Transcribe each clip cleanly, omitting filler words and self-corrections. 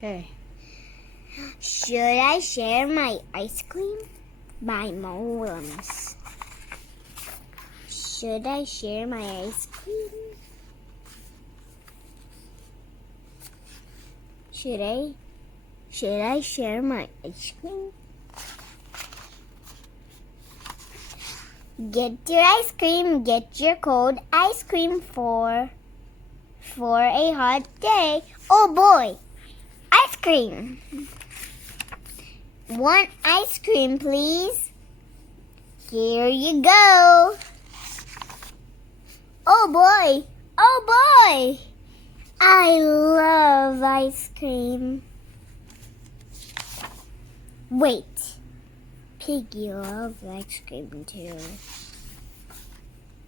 Okay. Should I share my ice cream? By Worms. Should I share my ice cream? Should I share my ice cream? Get your ice cream. Get your cold ice cream for a hot day. Oh boy! Ice cream. One ice cream, please. Here you go. Oh boy! Oh boy! I love ice cream. Wait. Piggie loves ice cream too.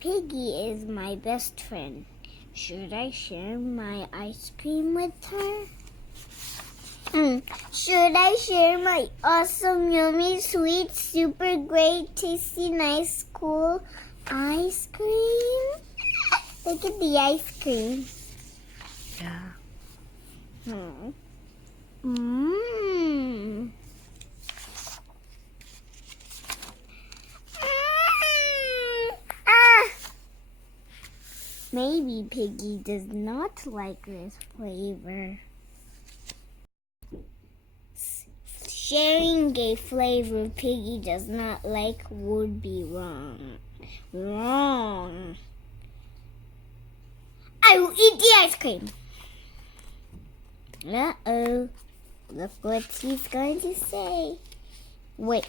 Piggie is my best friend. Should I share my ice cream with her? Should I share my awesome, yummy, sweet, super great, tasty, nice, cool ice cream? Look at the ice cream. Yeah. Mmm. Maybe Piggie does not like this flavor. Sharing a flavor Piggie does not like would be wrong. Wrong. I will eat the ice cream. Uh-oh. Look what he's going to say. Wait.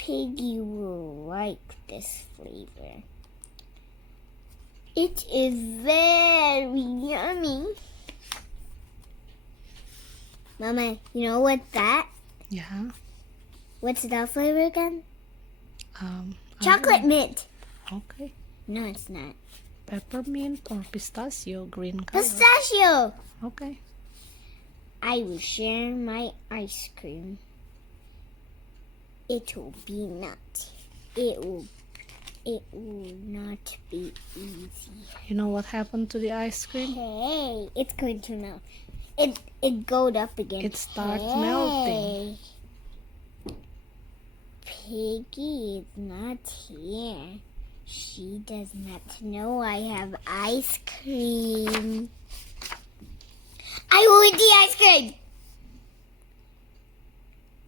Piggie will like this flavor. It is very yummy. Mama, you know what's that? Yeah. What's that flavor again? know. Chocolate mint. Okay. No, it's not. Peppermint or pistachio, green color. Pistachio. Okay. I will share my ice cream. It will be not. It will not be easy. You know what happened to the ice cream? Hey, it's going to melt. It goes up again. It starts melting. Piggie is not here. She does not know I have ice cream. I will eat the ice cream.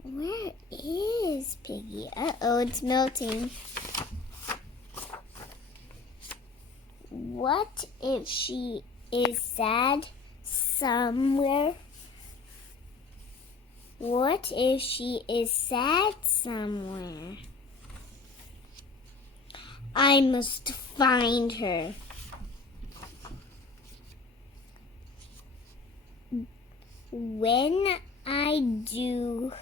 Where is Piggie? Uh-oh, it's melting. What if she is sad somewhere? What if she is sad somewhere? I must find her. When I do,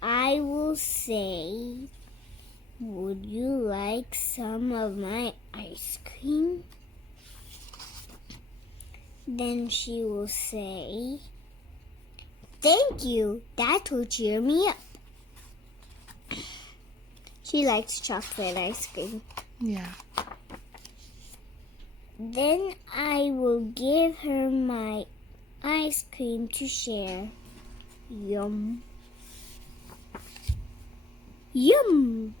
I will say, would you like some of my ice cream? Then she will say, thank you. That will cheer me up. She likes chocolate ice cream. Yeah. Then I will give her my ice cream to share. Yum. Yum.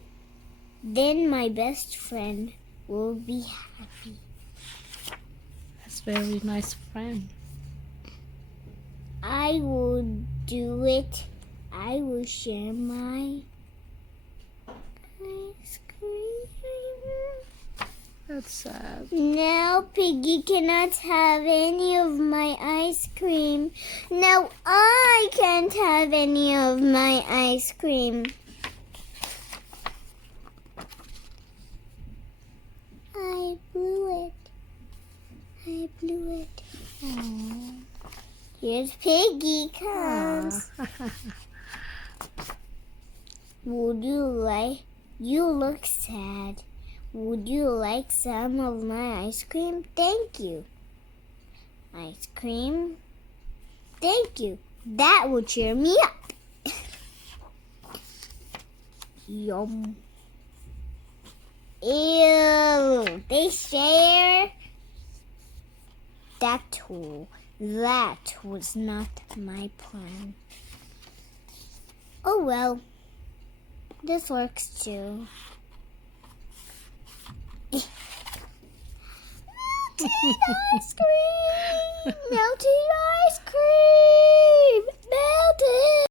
Then my best friend will be happy. That's very nice friend. I will do it. I will share my ice cream. That's sad. Now Piggie cannot have any of my ice cream. Now I can't have any of my ice cream. I blew it. I blew it. Aww. Here's Piggie comes. Would you like? You look sad. Would you like some of my ice cream? Thank you. Ice cream? Thank you. That will cheer me up. Yum. Ew. They share. That will That was not my plan. Oh well, this works too. Melted ice cream! Melted